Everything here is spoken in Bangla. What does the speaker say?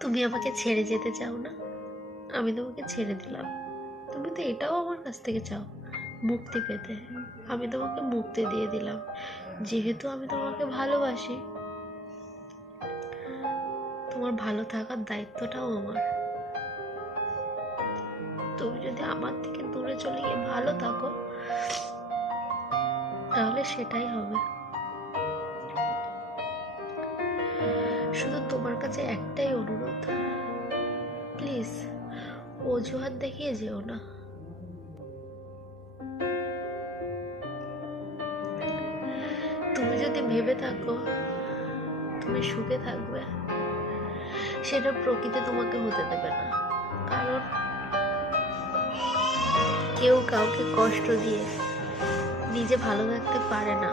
তুমি আমাকে ছেড়ে যেতে চাও না, আমি তোমাকে ছেড়ে দিলাম। তুমি তো এটাও আমার কাছ থেকে চাও, মুক্তি পেতে। আমি তোমাকে মুক্তি দিয়ে দিলাম, যেহেতু আমি তোমাকে ভালোবাসি। তোমার ভালো থাকার দায়িত্বটাও আমার। তুমি যদি আমার থেকে দূরে চলে গিয়ে ভালো থাকো, তাহলে সেটাই হবে। শুধু তোমার কাছে একটাই অনুরোধ, প্লিজ অজুহাত দেখিয়ে যেও না। তুমি যদি ভেবে থাকো তুমি সুখে থাকবে, সেটা প্রকৃতি তোমাকে হতে দেবে না। কারণ কেউ কাউকে কষ্ট দিয়ে নিজে ভালো থাকতে পারে না।